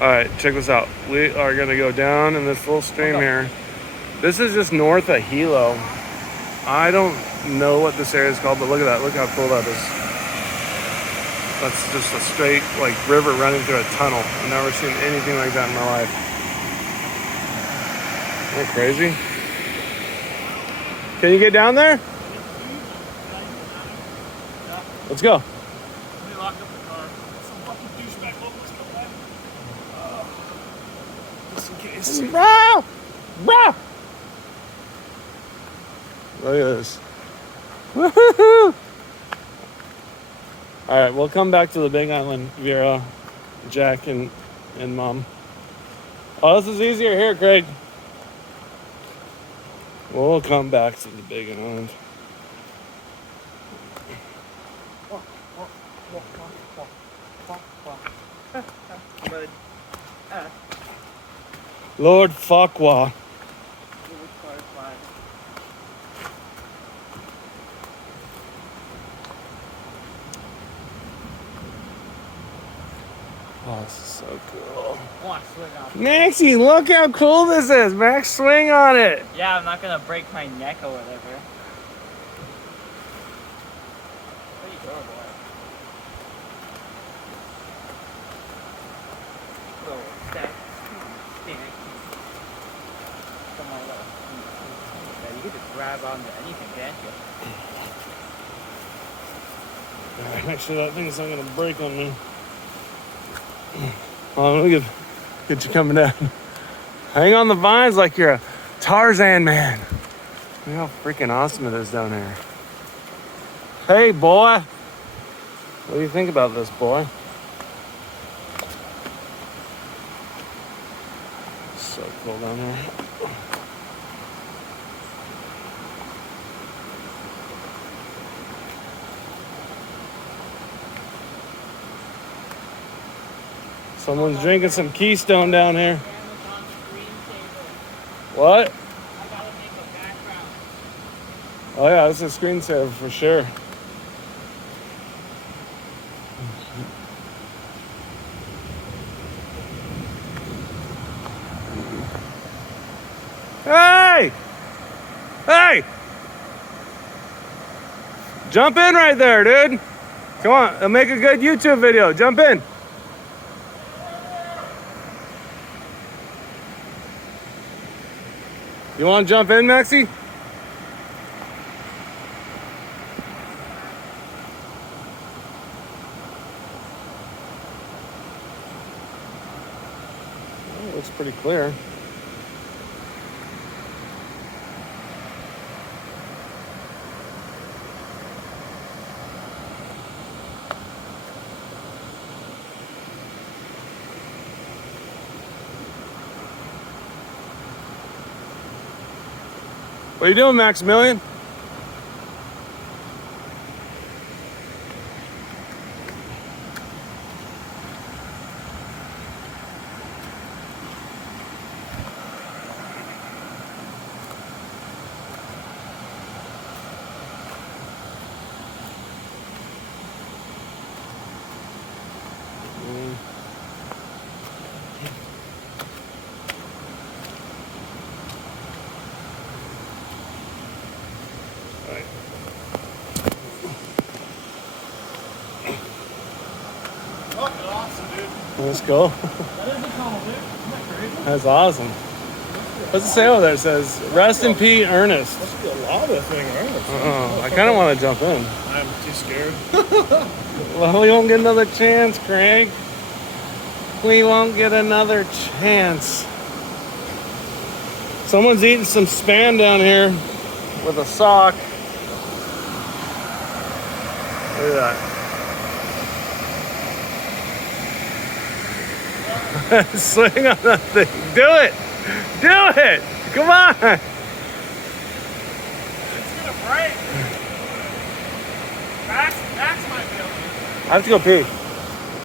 All right, check this out. We are gonna go down in this little stream here. This is just north of Hilo. I don't know what this area is called, but look at that. Look how cool that is. That's just a straight like river running through a tunnel. I've never seen anything like that in my life. Isn't that crazy? Can you get down there? Let's go. Let me lock up the car. Some fucking douchebag. Oh, let's go back. Just in case. Bro! Bro! Look at this. Woohoo! All right, we'll come back to the Big Island, Vera, Jack, and Mom. Oh, this is easier here, Craig. We'll come back to the Big Island. Lord Farquhar. Oh, this is so cool. Maxie, look how cool this is. Max, swing on it. Yeah, I'm not gonna break my neck or whatever. There you go, boy. Little stack. Yeah, you could just grab onto anything, can't you? Actually, that thing's not gonna break on me. Oh, let me get you coming down. Hang on the vines like you're a Tarzan man. Look how freaking awesome it is down here. Hey, boy. What do you think about this, boy? So cool down here. Someone's drinking some Keystone down here. What? I gotta make a background. Oh yeah, this is a screensaver for sure. Hey! Hey! Jump in right there, dude. Come on, it'll make a good YouTube video. Jump in. You want to jump in, Maxie? Oh, it looks pretty clear. What are you doing, Maximilian? Let's go. That is a tunnel, dude. Isn't that crazy? That's awesome. What's it say over there? It says, rest in peace, Ernest. Must be a lava thing, Ernest. I kind of want to jump in. I'm too scared. Well, we won't get another chance, Craig. We won't get another chance. Someone's eating some Spam down here with a sock. Look at that. Swing on that thing. Do it. Do it. Come on. It's gonna break. Max might be able to. I have to go pee.